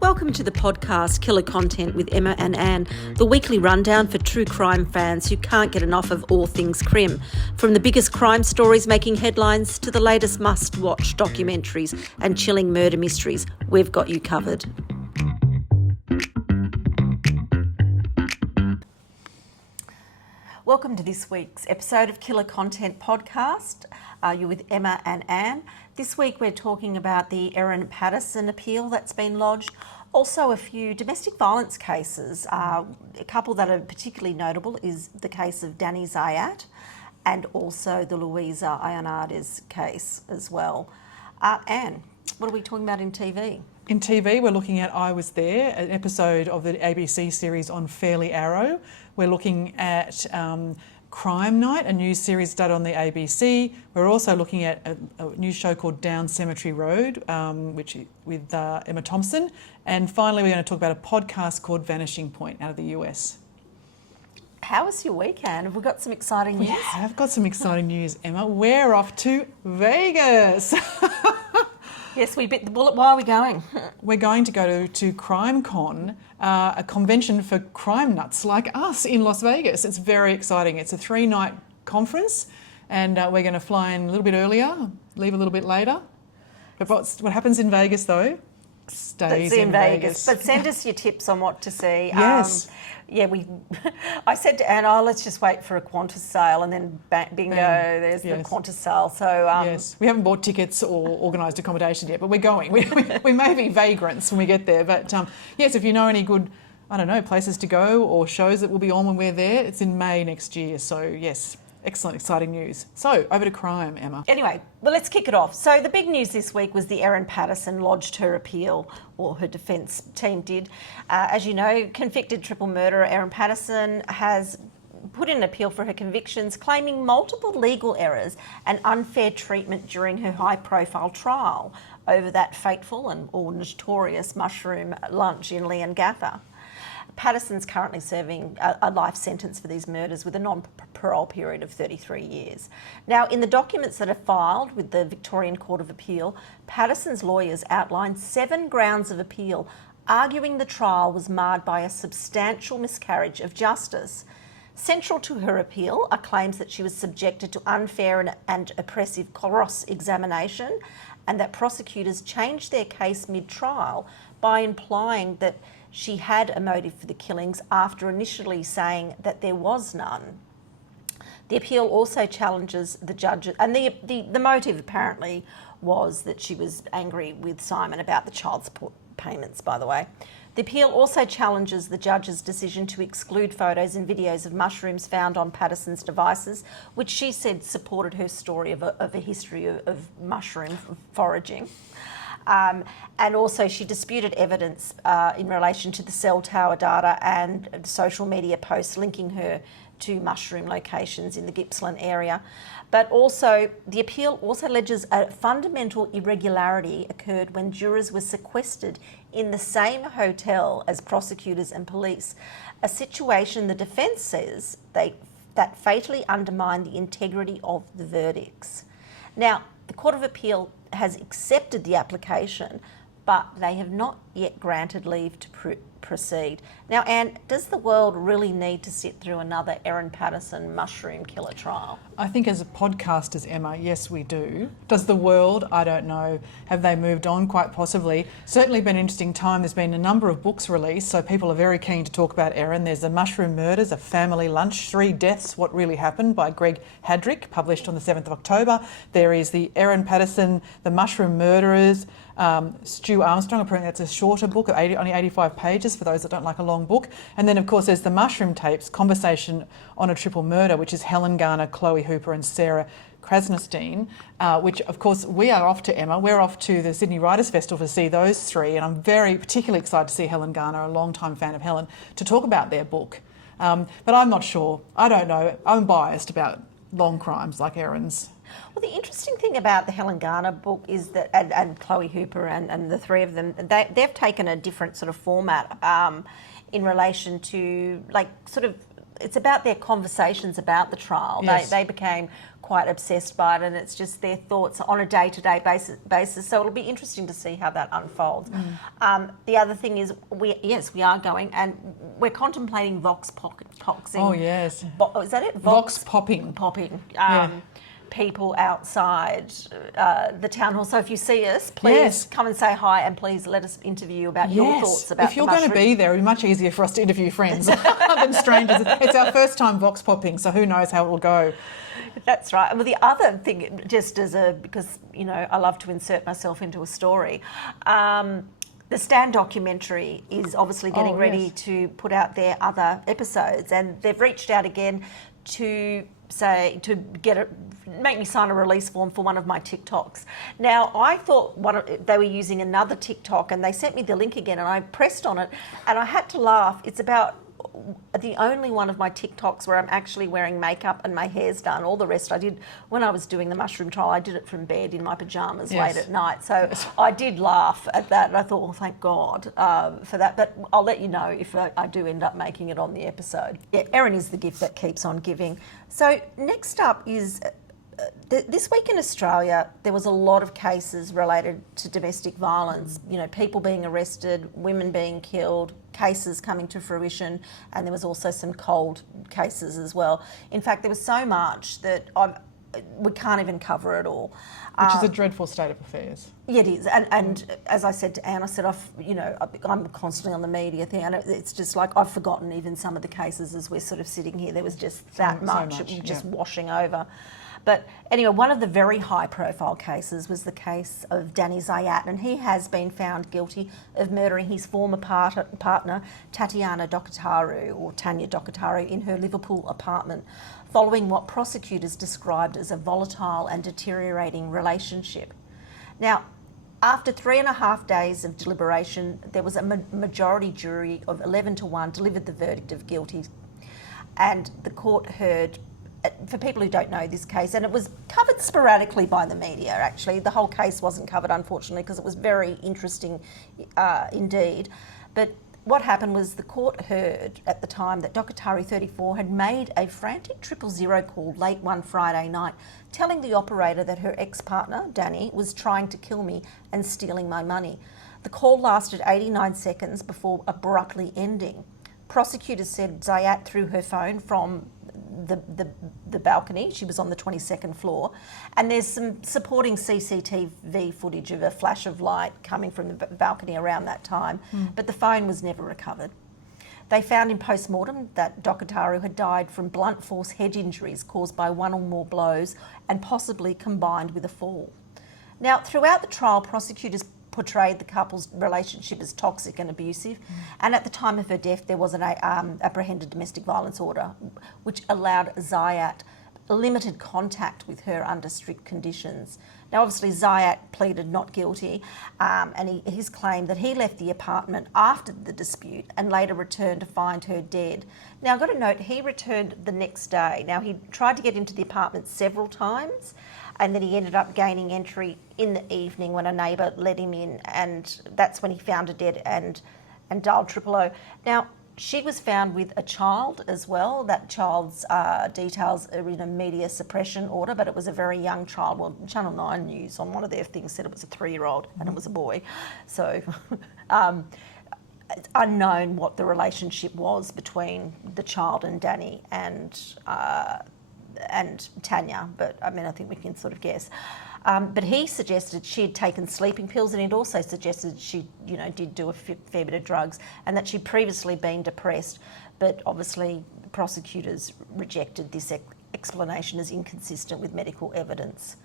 Welcome to the podcast Killer Content with Emma and Anne, the weekly rundown for true crime fans who can't get enough of all things crim. From the biggest crime stories making headlines to the latest must-watch documentaries and chilling murder mysteries, we've got you covered. Welcome to this week's episode of Killer Content Podcast. You're with Emma and Anne. This week we're talking about the Erin Patterson appeal that's been lodged. Also a few domestic violence cases. A couple that are particularly notable is the case of Danny Zayat and also the Louisa Ionnidis case as well. Anne, what are we talking about in TV? In TV, we're looking at I Was There, an episode of the ABC series on Fairlie Arrow. We're looking at Crime Night, a new series started on the ABC. We're also looking at a new show called Down Cemetery Road, which with Emma Thompson. And finally, we're going to talk about a podcast called Vanishing Point out of the US. How was your weekend? Have we got some exciting news? Yeah, I've got some exciting news, Emma. We're off to Vegas. Yes, we bit the bullet. Why are we going? We're going to go to Crime Con, a convention for crime nuts like us in Las Vegas. It's very exciting. It's a 3-night conference, and we're going to fly in a little bit earlier, leave a little bit later. But what happens in Vegas, though, stays in Vegas. But send us your tips on what to see. Yes. I said to Anne, let's just wait for a Qantas sale, and then bingo, there's the Qantas sale. So yes, we haven't bought tickets or organised accommodation yet, but we're going. We may be vagrants when we get there, but yes, if you know any good, places to go or shows that will be on when we're there, it's in May next year. So yes, excellent, exciting news. So over to crime, Emma. Anyway, well, let's kick it off. So the big news this week was the Erin Patterson lodged her appeal, or her defence team did. As you know, convicted triple murderer Erin Patterson has put in an appeal for her convictions, claiming multiple legal errors and unfair treatment during her high-profile trial over that fateful or notorious mushroom lunch in Leongatha. Patterson's currently serving a life sentence for these murders with a non-parole period of 33 years. Now, in the documents that are filed with the Victorian Court of Appeal, Patterson's lawyers outlined 7 grounds of appeal, arguing the trial was marred by a substantial miscarriage of justice. Central to her appeal are claims that she was subjected to unfair and oppressive cross-examination, and that prosecutors changed their case mid-trial by implying that she had a motive for the killings after initially saying that there was none. The appeal also challenges the judges, and the motive apparently was that she was angry with Simon about the child support payments, by the way. The appeal also challenges the judge's decision to exclude photos and videos of mushrooms found on Patterson's devices, which she said supported her story of a history of mushroom foraging. And also she disputed evidence in relation to the cell tower data and social media posts linking her to mushroom locations in the Gippsland area. But also the appeal also alleges a fundamental irregularity occurred when jurors were sequestered in the same hotel as prosecutors and police, a situation the defence says that fatally undermined the integrity of the verdicts. Now, the Court of Appeal has accepted the application, but they have not yet granted leave to proceed. Now, Anne, does the world really need to sit through another Erin Patterson mushroom killer trial? I think as podcasters, Emma, yes, we do. Does the world? I don't know. Have they moved on? Quite possibly. Certainly been an interesting time. There's been a number of books released, so people are very keen to talk about Erin. There's The Mushroom Murders, A Family Lunch, 3 Deaths, What Really Happened by Greg Hadrick, published on the 7th of October. There is the Erin Patterson, The Mushroom Murderers, Stu Armstrong, apparently that's a shorter book, only 85 pages for those that don't like a long book. And then, of course, there's the Mushroom Tapes, Conversation on a Triple Murder, which is Helen Garner, Chloe Hooper and Sarah Krasnostein, which, of course, we are off to, Emma. We're off to the Sydney Writers' Festival to see those 3, and I'm very particularly excited to see Helen Garner, a long-time fan of Helen, to talk about their book. But I'm not sure. I don't know. I'm biased about long crimes like Erin's. Well, the interesting thing about the Helen Garner book is that, and Chloe Hooper and the 3 of them, they've taken a different sort of format in relation to, it's about their conversations about the trial. Yes. They became quite obsessed by it, and it's just their thoughts on a day-to-day basis. So it'll be interesting to see how that unfolds. The other thing is, we are going, and we're contemplating vox-poxing. Oh, yes. Is that it? Vox-popping. People outside the town hall. So if you see us, please come and say hi, and please let us interview you about your thoughts about If you're going to be there, it'll be much easier for us to interview friends than strangers. It's our first time vox popping, so who knows how it will go. That's right. Well, the other thing, because, you know, I love to insert myself into a story, the Stan documentary is obviously getting ready to put out their other episodes, and they've reached out again to make me sign a release form for one of my TikToks. Now, I thought they were using another TikTok, and they sent me the link again, and I pressed on it, and I had to laugh. It's about the only one of my TikToks where I'm actually wearing makeup and my hair's done. All the rest I did when I was doing the mushroom trial. I did it from bed in my pajamas late at night. So I did laugh at that, and I thought, well, thank God for that. But I'll let you know if I do end up making it on the episode. Yeah, Erin is the gift that keeps on giving. So next up is this week in Australia, there was a lot of cases related to domestic violence. You know, people being arrested, women being killed, cases coming to fruition, and there was also some cold cases as well. In fact, there was so much that we can't even cover it all. Which is a dreadful state of affairs. Yeah, it is. And as I said to Anne, I said, I'm constantly on the media thing, and it's just like I've forgotten even some of the cases as we're sort of sitting here. There was just that much just washing over. But anyway, one of the very high-profile cases was the case of Danny Zayat, and he has been found guilty of murdering his former partner, Tatiana Dokhotaru, in her Liverpool apartment, following what prosecutors described as a volatile and deteriorating relationship. Now, after 3.5 days of deliberation, there was a majority jury of 11-1 delivered the verdict of guilty, and the court heard. For people who don't know this case, and it was covered sporadically by the media, actually. The whole case wasn't covered, unfortunately, because it was very interesting indeed. But what happened was the court heard at the time that Dokhotaru, 34, had made a frantic 000 call late one Friday night, telling the operator that her ex-partner, Danny, was trying to kill me and stealing my money. The call lasted 89 seconds before abruptly ending. Prosecutors said Zayat threw her phone from the balcony. She was on the 22nd floor, and there's some supporting CCTV footage of a flash of light coming from the balcony around that time, but the phone was never recovered. They found in post-mortem that Dokhotaru had died from blunt force head injuries caused by one or more blows and possibly combined with a fall. Now, throughout the trial, prosecutors portrayed the couple's relationship as toxic and abusive, and at the time of her death there was an apprehended domestic violence order which allowed Zayat limited contact with her under strict conditions. Now, obviously Zayat pleaded not guilty, and he's claimed that he left the apartment after the dispute and later returned to find her dead. Now, I've got to note, he returned the next day. Now, he tried to get into the apartment several times, and then he ended up gaining entry in the evening when a neighbour let him in, and that's when he found her dead and dialed 000. Now, she was found with a child as well. That child's details are in a media suppression order, but it was a very young child. Well, Channel 9 News on one of their things said it was a 3-year-old and it was a boy. So it's unknown what the relationship was between the child and Danny and Tanya, but I mean, I think we can sort of guess. But he suggested she had taken sleeping pills, and he'd also suggested she, did do a fair bit of drugs, and that she'd previously been depressed. But obviously, prosecutors rejected this explanation as inconsistent with medical evidence.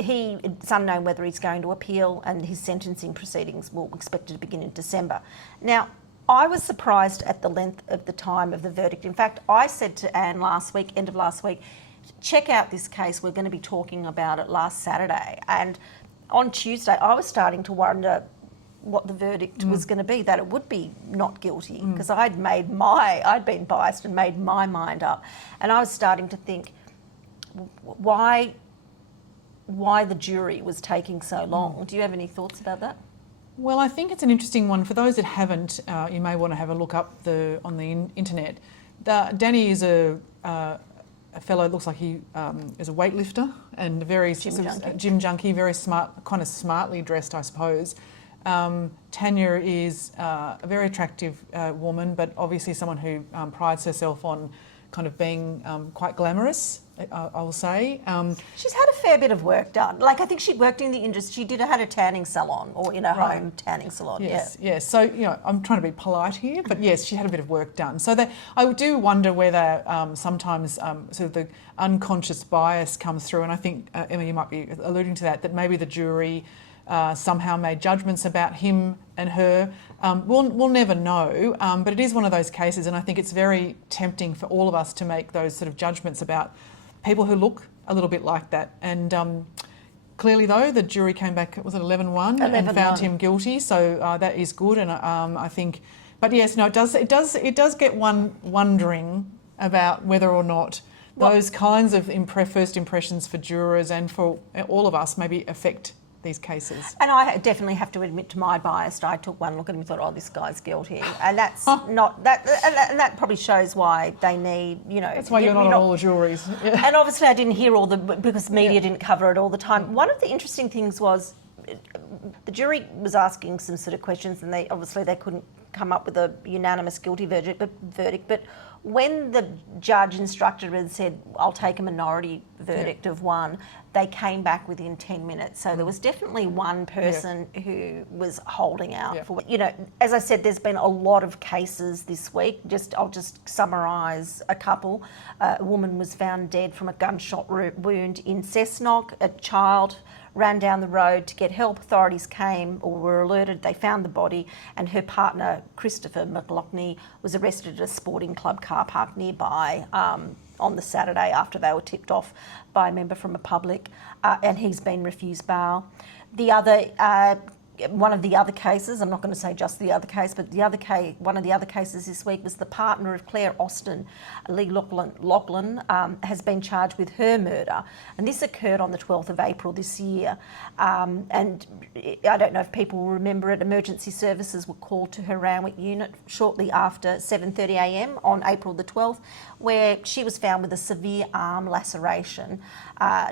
It's unknown whether he's going to appeal, and his sentencing proceedings were expected to begin in December. Now, I was surprised at the length of the time of the verdict. In fact, I said to Anne end of last week, check out this case. We're going to be talking about it last Saturday. And on Tuesday, I was starting to wonder what the verdict was going to be, that it would be not guilty, because I'd been biased and made my mind up. And I was starting to think why the jury was taking so long. Do you have any thoughts about that? Well, I think it's an interesting one. For those that haven't, you may want to have a look up on the internet. Danny is a a fellow, looks like he is a weightlifter and very gym junkie, very smart, kind of smartly dressed, I suppose. Tanya is a very attractive woman, but obviously someone who prides herself on kind of being quite glamorous, I will say. She's had a fair bit of work done. Like, I think she worked in the industry. She had a tanning salon, or in a home tanning salon. Yes, yes. So, you know, I'm trying to be polite here, but yes, she had a bit of work done. So I do wonder whether sometimes sort of the unconscious bias comes through, and I think, Emma, you might be alluding to that maybe the jury somehow made judgments about him and her. We'll never know, but it is one of those cases, and I think it's very tempting for all of us to make those sort of judgments about people who look a little bit like that. And clearly, though, the jury came back, was it 11-1, and found him guilty, so that is good. And I think, but yes, no, it does get one wondering about whether or not those kinds of first impressions for jurors and for all of us maybe affect these cases. And I definitely have to admit to my bias. I took one look at him and thought, oh, this guy's guilty. And that's not that, and that probably shows why they need, you know. That's why you're not on all the juries. Yeah. And obviously I didn't hear because media didn't cover it all the time. One of the interesting things was the jury was asking some sort of questions, and they couldn't come up with a unanimous guilty verdict, but when the judge instructed and said, I'll take a minority verdict of one, they came back within 10 minutes. So there was definitely one person who was holding out for, you know, as I said, there's been a lot of cases this week. I'll just summarise a couple. A woman was found dead from a gunshot wound in Cessnock. A child ran down the road to get help. Authorities came or were alerted. They found the body, and her partner, Christopher McLaughlin, was arrested at a sporting club car park nearby on the Saturday after they were tipped off by a member from a public, and he's been refused bail. The other, one of the other cases, I'm not going to say just the other case, but one of the other cases this week was the partner of Claire Austin, Lee Lachlan, has been charged with her murder. And this occurred on the 12th of April this year. And I don't know if people will remember it, emergency services were called to her Randwick unit shortly after 7:30am on April the 12th, where she was found with a severe arm laceration.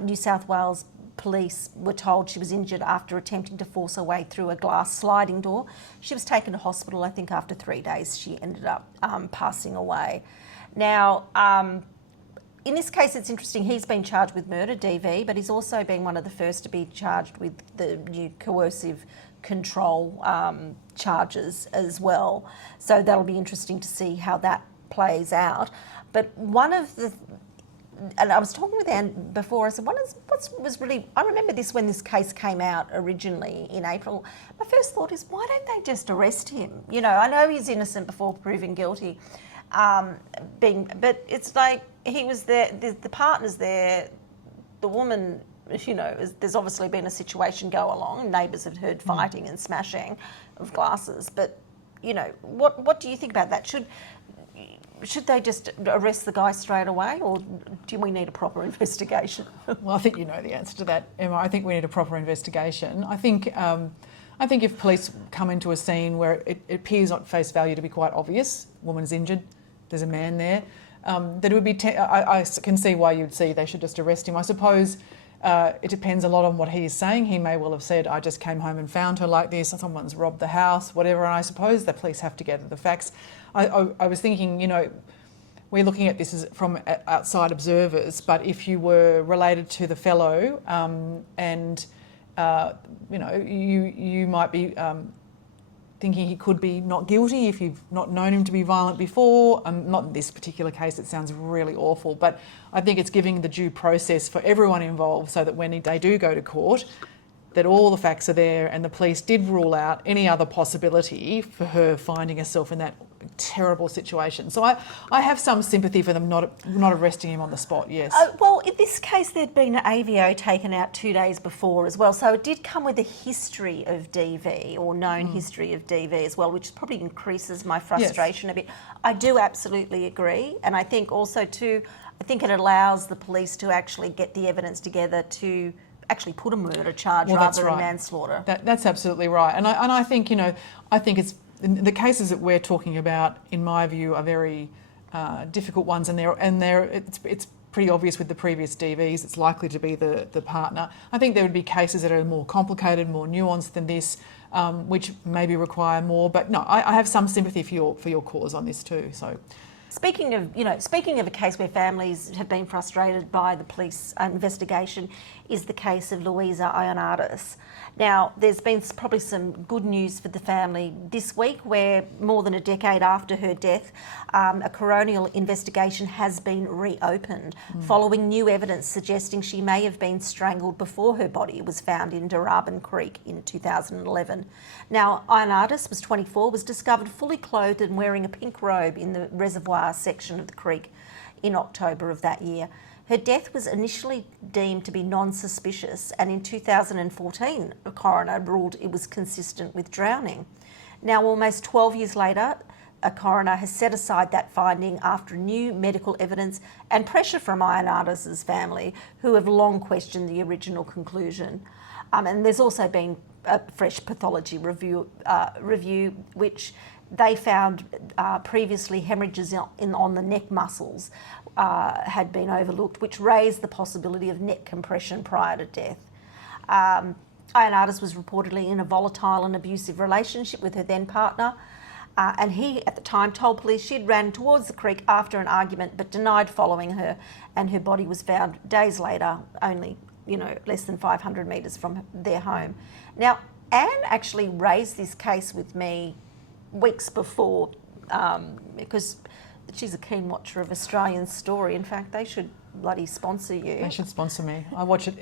New South Wales police were told she was injured after attempting to force her way through a glass sliding door. She was taken to hospital. I think after 3 days she ended up passing away. Now, in this case, it's interesting. He's been charged with murder, DV, but he's also been one of the first to be charged with the new coercive control charges as well. So that'll be interesting to see how that plays out. But one of the and I was talking with Anne before, I said, what was really, I remember this when this case came out originally in April. My first thought is, why don't they just arrest him? You know, I know he's innocent before proving guilty, but it's like he was there, the partner's there, the woman, you know, there's obviously been a situation go along, neighbours have heard fighting and smashing of glasses, but, you know, what do you think about that? Should they just arrest the guy straight away, or do we need a proper investigation? Well, I think you know the answer to that, Emma. I think we need a proper investigation. I think if police come into a scene where it appears at face value to be quite obvious, woman's injured, there's a man there, that it would be. I can see why you'd see they should just arrest him. I suppose it depends a lot on what he is saying. He may well have said, "I just came home and found her like this. Someone's robbed the house, whatever." And I suppose the police have to gather the facts. I was thinking, you know, we're looking at this as from outside observers, but if you were related to the fellow and, you know, you might be thinking he could be not guilty if you've not known him to be violent before. Not in this particular case, it sounds really awful, but I think it's giving the due process for everyone involved so that when they do go to court, that all the facts are there and the police did rule out any other possibility for her finding herself in that terrible situation. So I have some sympathy for them not arresting him on the spot, yes. Well, in this case, there'd been an AVO taken out 2 days before as well. So it did come with a history of DV or known history of DV as well, which probably increases my frustration a bit. I do absolutely agree. And I think also too, I think it allows the police to actually get the evidence together to actually put a murder charge rather than manslaughter. That's absolutely right. And I think, you know, I think it's the cases that we're talking about, in my view, are very difficult ones, and it's pretty obvious with the previous DVs, it's likely to be the partner. I think there would be cases that are more complicated, more nuanced than this, which maybe require more. But no, I have some sympathy for your cause on this too. So. Speaking of a case where families have been frustrated by the police investigation, is the case of Louisa Ionnidis. Now, there's been probably some good news for the family this week, where more than a decade after her death, a coronial investigation has been reopened following new evidence suggesting she may have been strangled before her body was found in Daraban Creek in 2011. Now, Ionnidis was 24, was discovered fully clothed and wearing a pink robe in the reservoir section of the creek in October of that year. Her death was initially deemed to be non-suspicious, and in 2014, a coroner ruled it was consistent with drowning. Now, almost 12 years later, a coroner has set aside that finding after new medical evidence and pressure from Ionnidis' family, who have long questioned the original conclusion. And there's also been a fresh pathology review, which they found previously hemorrhages on the neck muscles had been overlooked, which raised the possibility of neck compression prior to death. Ionnidis was reportedly in a volatile and abusive relationship with her then partner, and he at the time told police she'd ran towards the creek after an argument but denied following her, and her body was found days later, only less than 500 metres from their home. Now, Anne actually raised this case with me weeks before, because she's a keen watcher of Australian Story. In fact, they should bloody sponsor you. They should sponsor me. I watch it,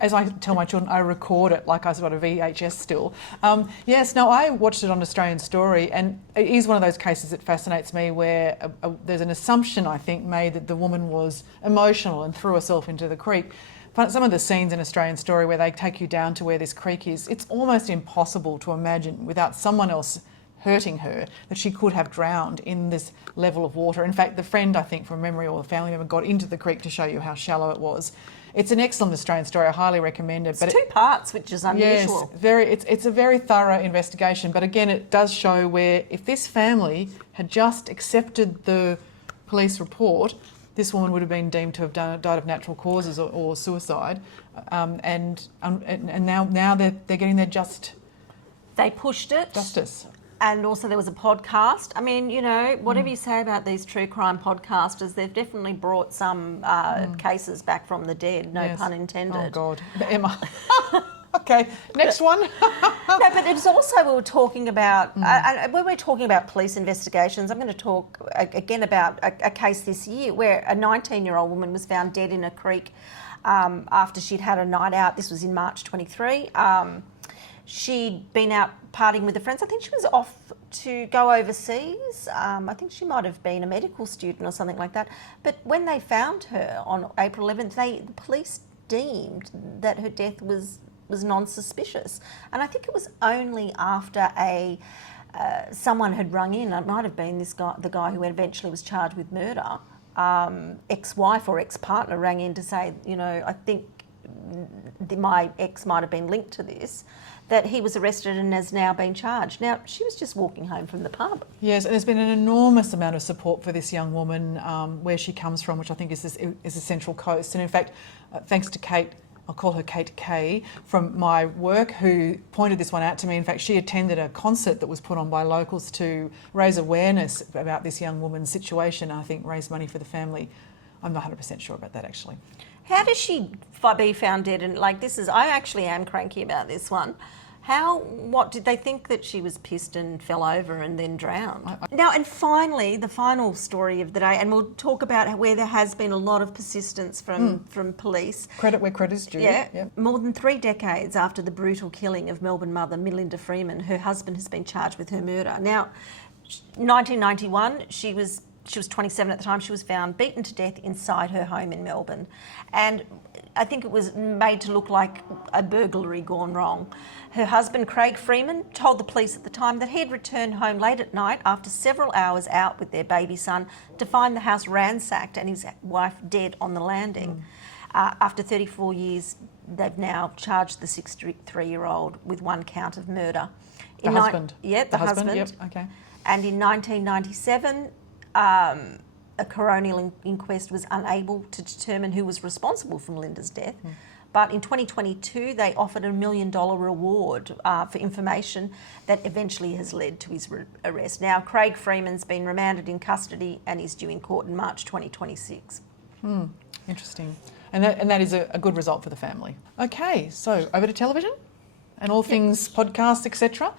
as I tell my children, I record it like I've got a VHS still. I watched it on Australian Story, and it is one of those cases that fascinates me where there's an assumption, I think, made that the woman was emotional and threw herself into the creek. But some of the scenes in Australian Story where they take you down to where this creek is, it's almost impossible to imagine without someone else hurting her that she could have drowned in this level of water. In fact, the friend, I think, from memory, or the family member got into the creek to show you how shallow it was. It's an excellent Australian Story. I highly recommend it. It's two parts, which is unusual. Yes, it's a very thorough investigation. But again, it does show where if this family had just accepted the police report, this woman would have been deemed to have died of natural causes or suicide. And now they're getting their They pushed it. Justice. And also there was a podcast. I mean, whatever you say about these true crime podcasters, they've definitely brought some cases back from the dead, no pun intended. Oh, God. Emma. Okay, next one. No, but it's also, we were talking about, when we're talking about police investigations, I'm going to talk again about a case this year where a 19-year-old woman was found dead in a creek after she'd had a night out. This was in March 23. She'd been out partying with her friends. I think she was off to go overseas. I think she might have been a medical student or something like that. But when they found her on April 11th, the police deemed that her death was non-suspicious. And I think it was only after someone had rung in, it might have been the guy who eventually was charged with murder, ex-wife or ex-partner rang in to say, I think my ex might have been linked to this, that he was arrested and has now been charged. Now, she was just walking home from the pub. Yes, and there's been an enormous amount of support for this young woman where she comes from, which I think is the Central Coast. And in fact, thanks to Kate, I'll call her Kate K, from my work, who pointed this one out to me. In fact, she attended a concert that was put on by locals to raise awareness about this young woman's situation, and I think raise money for the family. I'm not 100% sure about that, actually. How does she be found dead? And I actually am cranky about this one. What did they think, that she was pissed and fell over and then drowned? Now, and finally, the final story of the day, and we'll talk about where there has been a lot of persistence from police. Credit where credit's due. Yeah. Yep. More than 3 decades after the brutal killing of Melbourne mother Melinda Freeman, her husband has been charged with her murder. Now, 1991, she was 27 at the time. She was found beaten to death inside her home in Melbourne. And I think it was made to look like a burglary gone wrong. Her husband, Craig Freeman, told the police at the time that he had returned home late at night after several hours out with their baby son to find the house ransacked and his wife dead on the landing. After 34 years, they've now charged the 63-year-old with 1 count of murder. The husband? The husband. Yep, okay. And in 1997, a coronial inquest was unable to determine who was responsible for Melinda's death. But in 2022, they offered $1 million reward for information that eventually has led to his arrest. Now, Craig Freeman's been remanded in custody and is due in court in March 2026. Interesting. And that is a good result for the family. Okay, so over to television and all things podcasts, etc.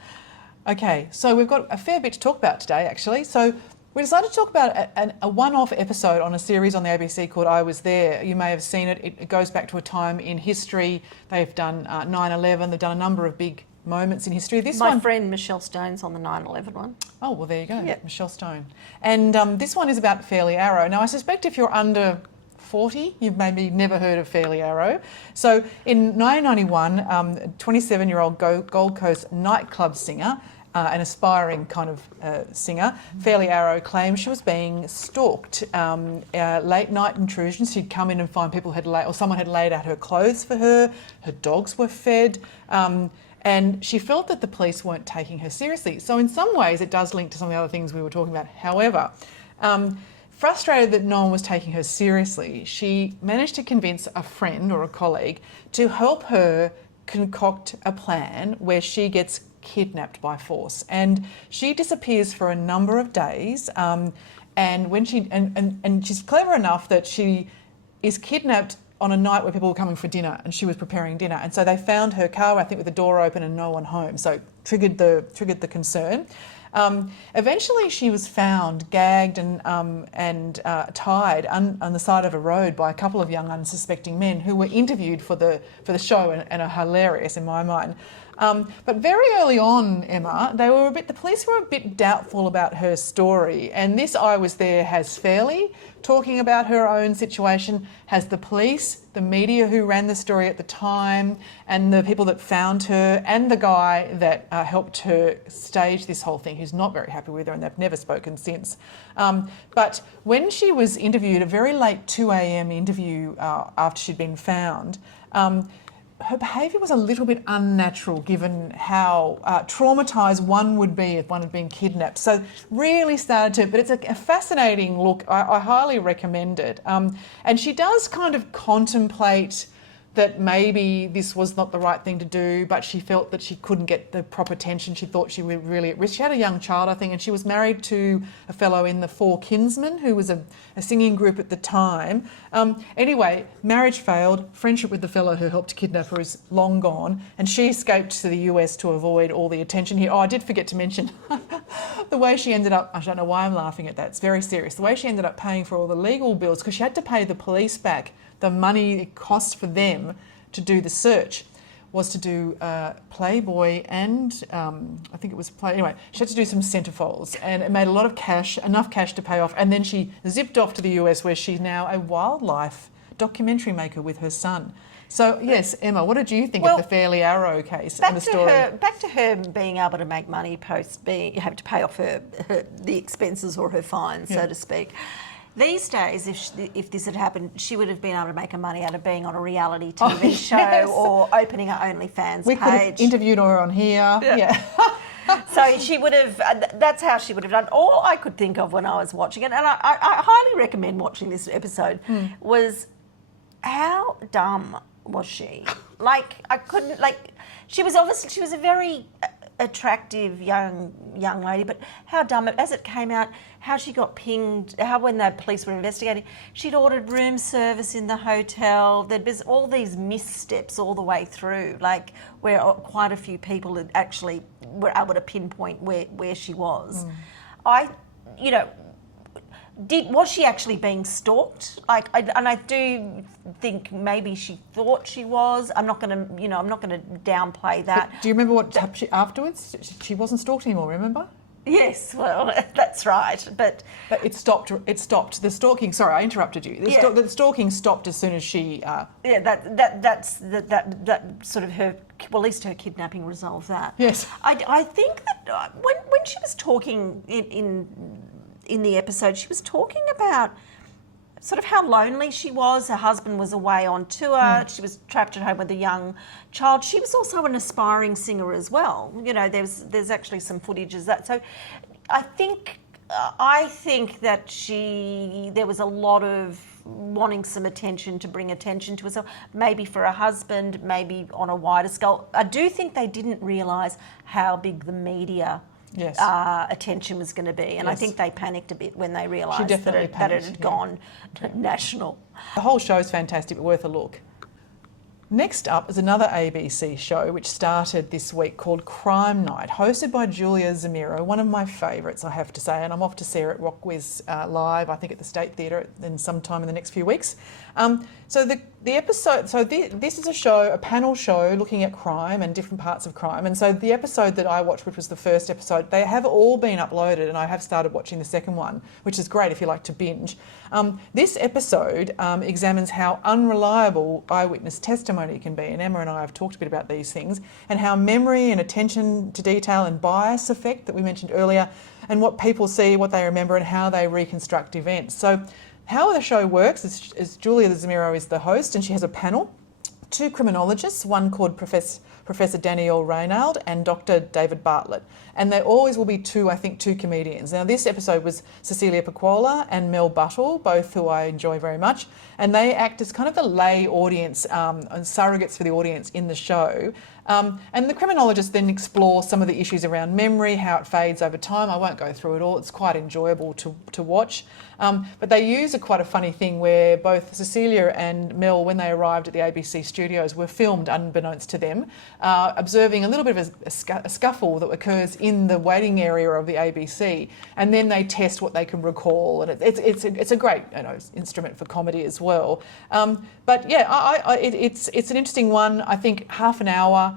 Okay, so we've got a fair bit to talk about today, actually. So we decided to talk about a one-off episode on a series on the ABC called I Was There. You may have seen it. It goes back to a time in history. They've done 9/11. They've done a number of big moments in history. My friend Michelle Stone's on the 9/11 one. Oh, well, there you go. Yep. Michelle Stone. And this one is about Fairlie Arrow. Now, I suspect if you're under 40, you've maybe never heard of Fairlie Arrow. So in 1991, 27-year-old Gold Coast nightclub singer, an aspiring kind of singer, Fairlie Arrow claimed she was being stalked. Late night intrusions, she'd come in and find people someone had laid out her clothes for her dogs were fed, and she felt that the police weren't taking her seriously. So in some ways it does link to some of the other things we were talking about. However, frustrated that no one was taking her seriously, she managed to convince a friend or a colleague to help her concoct a plan where she gets kidnapped by force, and she disappears for a number of days. And when she's clever enough that she is kidnapped on a night where people were coming for dinner, and she was preparing dinner, and so they found her car, I think, with the door open and no one home. So triggered the concern. Eventually, she was found gagged and tied on the side of a road by a couple of young unsuspecting men who were interviewed for the show and are hilarious in my mind. But very early on, Emma, the police were a bit doubtful about her story. And this I Was There has Fairlie talking about her own situation, has the police, the media who ran the story at the time, and the people that found her, and the guy that helped her stage this whole thing, who's not very happy with her, and they've never spoken since. But when she was interviewed, a very late 2 a.m. interview after she'd been found, her behaviour was a little bit unnatural given how traumatised one would be if one had been kidnapped. So really started to, but it's a fascinating look. I highly recommend it. And she does kind of contemplate that maybe this was not the right thing to do, but she felt that she couldn't get the proper attention. She thought she was really at risk. She had a young child, I think, and she was married to a fellow in the Four Kinsmen who was a singing group at the time. Anyway, marriage failed. Friendship with the fellow who helped kidnap her is long gone, and she escaped to the US to avoid all the attention here. Oh, I did forget to mention the way she ended up, I don't know why I'm laughing at that, it's very serious, the way she ended up paying for all the legal bills, because she had to pay the police back the money it cost for them to do the search, was to do Playboy and I think it was anyway, she had to do some centerfolds, and it made a lot of cash, enough cash to pay off, and then she zipped off to the US where she's now a wildlife documentary maker with her son. So yes, Emma, what did you think of the Fairlie Arrow case and the story? Back to her being able to make money you have to pay off the expenses or her fines, so to speak. These days, if this had happened, she would have been able to make money out of being on a reality TV show or opening her OnlyFans page. We could have interviewed her on here. Yeah. So she would have, that's how she would have done. All I could think of when I was watching it, and I highly recommend watching this episode, was how dumb was she? She was a very attractive young lady, but how dumb, as it came out, how she got pinged, how when the police were investigating, she'd ordered room service in the hotel. There'd been all these missteps all the way through, like where quite a few people had actually were able to pinpoint where she was. Was she actually being stalked? And I do think maybe she thought she was. I'm not going to downplay that. But do you remember what happened afterwards? She wasn't stalked anymore. Remember? Yes, well, that's right. But it stopped. It stopped. The stalking. Sorry, I interrupted you. The stalking stopped as soon as she. That's sort of her. Well, at least her kidnapping resolved that. Yes. I think that when she was talking in the episode, she was talking about sort of how lonely she was. Her husband was away on tour. She was trapped at home with a young child. She was also an aspiring singer as well. There's actually some footage of that. So I think I think that there was a lot of wanting some attention to bring attention to herself, maybe for her husband, maybe on a wider scale. I do think they didn't realise how big the media Yes. attention was going to be, and I Yes. think they panicked a bit when they realised definitely that it panicked, had yeah. gone national. The whole show's fantastic, but worth a look. Next up is another ABC show which started this week called Crime Night, hosted by Julie Zemiro, one of my favourites, I have to say, and I'm off to see her at Rockwiz live, I think at the State Theatre in sometime in the next few weeks. This is a panel show looking at crime and different parts of crime, and so the episode that I watched, which was the first episode, they have all been uploaded, and I have started watching the second one, which is great if you like to binge. This episode examines how unreliable eyewitness testimony can be, and Emma and I have talked a bit about these things, and how memory and attention to detail and bias effect that we mentioned earlier, and what people see, what they remember, and how they reconstruct events. So how the show works is Julia Zemiro is the host, and she has a panel, 2 criminologists, one called Professor Danielle Reynald and Dr. David Bartlett. And there always will be 2 comedians. Now, this episode was Cecilia Piccola and Mel Buttle, both who I enjoy very much. And they act as kind of the lay audience and surrogates for the audience in the show. And the criminologists then explore some of the issues around memory, how it fades over time. I won't go through it all. It's quite enjoyable to watch. But they use quite a funny thing where both Cecilia and Mel, when they arrived at the ABC studios, were filmed unbeknownst to them, observing a little bit of a scuffle that occurs in the waiting area of the ABC, and then they test what they can recall, and it's a great instrument for comedy as well. But yeah, it's an interesting one. I think half an hour.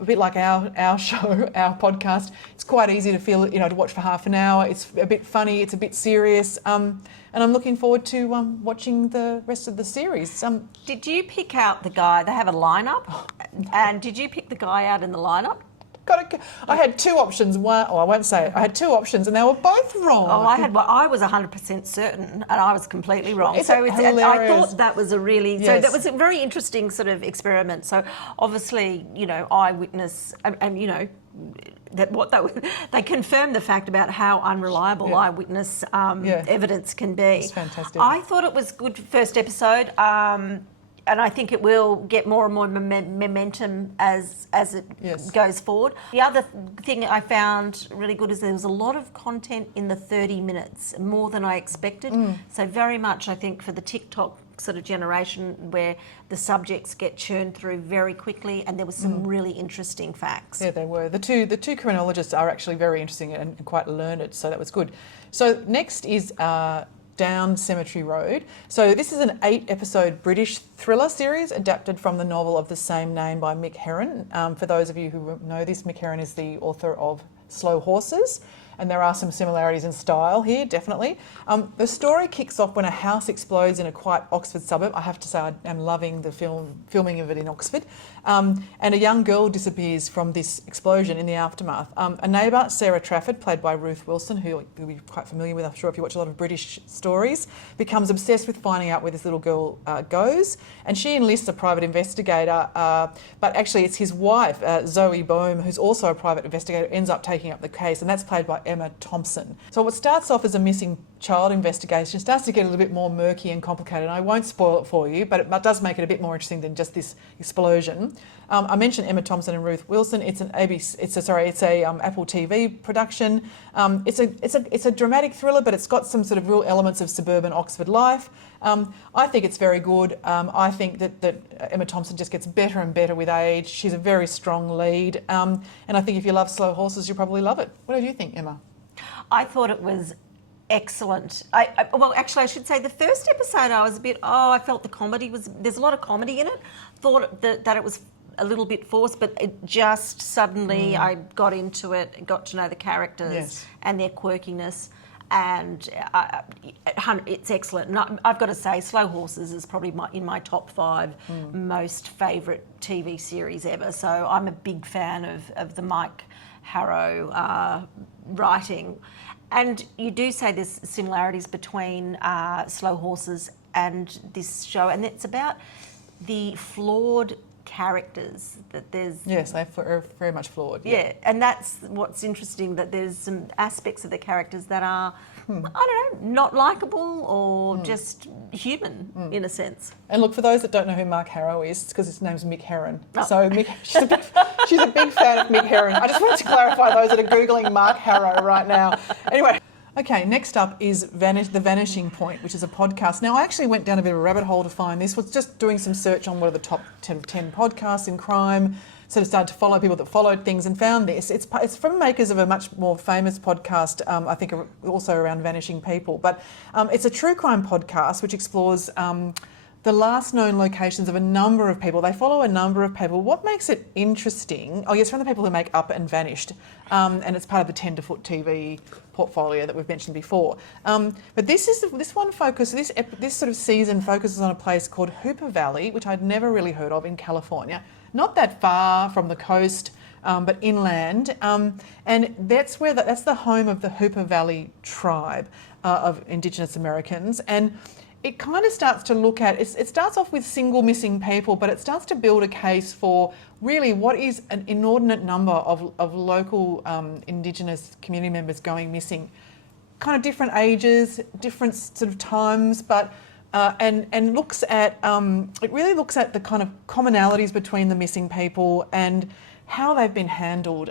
A bit like our show, our podcast. It's quite easy to feel, to watch for half an hour. It's a bit funny, it's a bit serious, and I'm looking forward to watching the rest of the series. Did you pick out the guy? They have a lineup, and did you pick the guy out in the lineup? I had 2 options. I won't say it. I had 2 options, and they were both wrong. Oh, I was 100% certain, and I was completely wrong. I thought that was that was a very interesting sort of experiment. So obviously, eyewitness, and they confirmed the fact about how unreliable eyewitness evidence can be. It's fantastic. I thought it was good first episode. And I think it will get more and more momentum as it goes forward. The other thing I found really good is there was a lot of content in the 30 minutes, more than I expected. So very much, I think, for the TikTok sort of generation where the subjects get churned through very quickly, and there was some really interesting facts. Yeah, they were. The two criminologists are actually very interesting and quite learned, so that was good. So next is Down Cemetery Road. So this is an 8-episode British thriller series adapted from the novel of the same name by Mick Herron. For those of you who know this, Mick Herron is the author of Slow Horses, and there are some similarities in style here, definitely. The story kicks off when a house explodes in a quiet Oxford suburb. I have to say I am loving the filming of it in Oxford. And a young girl disappears from this explosion in the aftermath. A neighbour, Sarah Trafford, played by Ruth Wilson, who you'll be quite familiar with, I'm sure, if you watch a lot of British stories, becomes obsessed with finding out where this little girl goes. And she enlists a private investigator, but actually it's his wife, Zoe Boehm, who's also a private investigator, ends up taking up the case, and that's played by Emma Thompson. So what starts off as a missing child investigation starts to get a little bit more murky and complicated. And I won't spoil it for you, but it does make it a bit more interesting than just this explosion. I mentioned Emma Thompson and Ruth Wilson. It's an Apple TV production. It's a dramatic thriller, but it's got some sort of real elements of suburban Oxford life. I think it's very good. I think that Emma Thompson just gets better and better with age. She's a very strong lead, and I think if you love Slow Horses, you'll probably love it. What did you think, Emma? I thought it was excellent. Well, actually, I should say the first episode I was a bit, I felt the comedy there's a lot of comedy in it. Thought that it was a little bit forced, but it just suddenly I got into it, got to know the characters and their quirkiness, and it's excellent. And I've got to say, Slow Horses is probably in my top 5 most favourite TV series ever. So I'm a big fan of the Mike Harrow writing. And you do say there's similarities between Slow Horses and this show, and it's about the flawed characters, that there's... Yes, they're very much flawed. Yeah, and that's what's interesting, that there's some aspects of the characters that are, I don't know, not likeable or just human in a sense. And look, for those that don't know who Mark Harrow is, it's because his name's Mick Herron. Oh. So she's a big fan of Mick Herron. I just wanted to clarify those that are Googling Mark Harrow right now. Anyway. Okay, next up is The Vanishing Point, which is a podcast. Now, I actually went down a bit of a rabbit hole to find this. Was just doing some search on what are the top 10 podcasts in crime, sort of started to follow people that followed things and found this. It's from makers of a much more famous podcast, I think also around vanishing people. But it's a true crime podcast which explores the last known locations of a number of people. They follow a number of people. What makes it interesting? Oh, yes, from the people who make Up and Vanished, and it's part of the Tenderfoot TV portfolio that we've mentioned before. But this sort of season focuses on a place called Hooper Valley, which I'd never really heard of in California. Not that far from the coast, but inland, and that's the home of the Hooper Valley tribe of Indigenous Americans. And it kind of starts to look at, it starts off with single missing people, but it starts to build a case for really what is an inordinate number of local Indigenous community members going missing. Kind of different ages, different sort of times, but and looks at, it really looks at the kind of commonalities between the missing people and how they've been handled.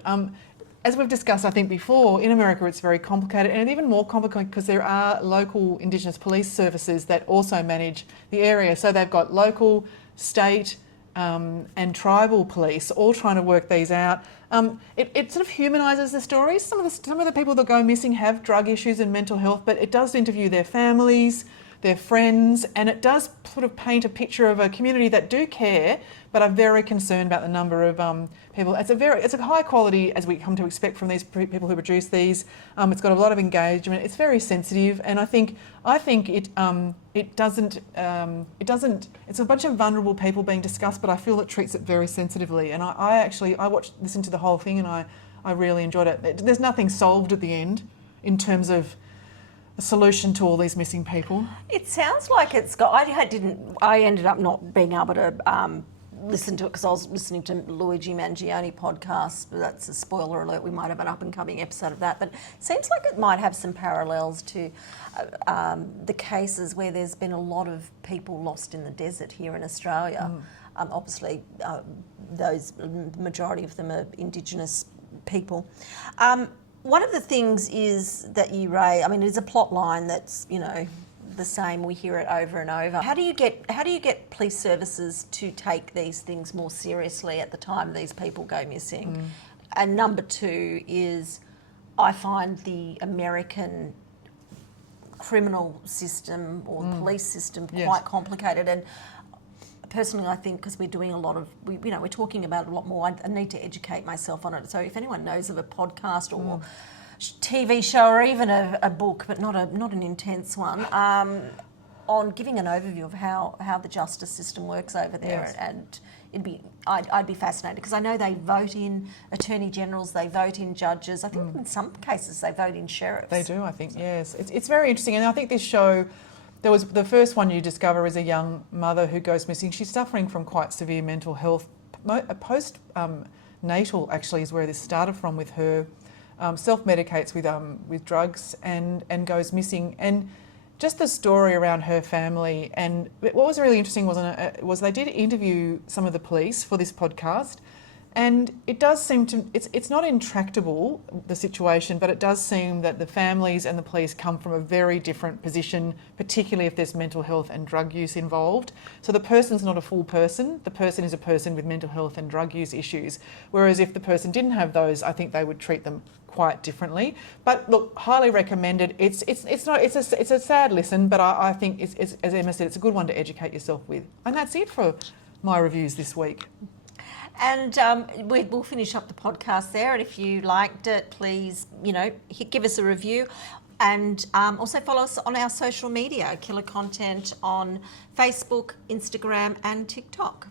As we've discussed, I think before, in America it's very complicated, and even more complicated because there are local Indigenous police services that also manage the area. So they've got local, state and tribal police all trying to work these out. It sort of humanises the stories. Some of the people that go missing have drug issues and mental health, but it does interview their families, their friends, and it does sort of paint a picture of a community that do care but are very concerned about the number of people. It's a high quality, as we come to expect from these people who produce these. It's got a lot of engagement. It's very sensitive, and I think it doesn't. It's a bunch of vulnerable people being discussed, but I feel it treats it very sensitively. And I listened to the whole thing, and I really enjoyed it. There's nothing solved at the end in terms of a solution to all these missing people. It sounds like it's got. I ended up not being able to listen to it because I was listening to Luigi Mangione podcast, but that's a spoiler alert. We might have an up-and-coming episode of that. But it seems like it might have some parallels to the cases where there's been a lot of people lost in the desert here in Australia. Obviously, the majority of them are Indigenous people. One of the things is that you raise, I mean, it's a plot line that's, the same. We hear it over and over. How do you get police services to take these things more seriously at the time these people go missing? And number two is, I find the American criminal system or police system quite complicated. And personally, I think because we're doing a lot of, we're talking about it a lot more. I need to educate myself on it. So if anyone knows of a podcast or TV show or even a book, but not an intense one, on giving an overview of how the justice system works over there, and I'd be fascinated because I know they vote in attorney generals, they vote in judges. I think in some cases they vote in sheriffs. They do, I think. Yes, it's very interesting, and I think this show. There was the first one you discover is a young mother who goes missing. She's suffering from quite severe mental health. Post-natal actually is where this started from with her. Self-medicates with drugs and goes missing. And just the story around her family. And what was really interesting was they did interview some of the police for this podcast. And it does seem to, it's not intractable, the situation, but it does seem that the families and the police come from a very different position, particularly if there's mental health and drug use involved. So the person's not a full person. The person is a person with mental health and drug use issues. Whereas if the person didn't have those, I think they would treat them quite differently. But look, highly recommended. It's a sad listen, but I think it's, as Emma said, it's a good one to educate yourself with. And that's it for my reviews this week. And we'll finish up the podcast there. And if you liked it, please, give us a review. And also follow us on our social media, Killer Content on Facebook, Instagram and TikTok.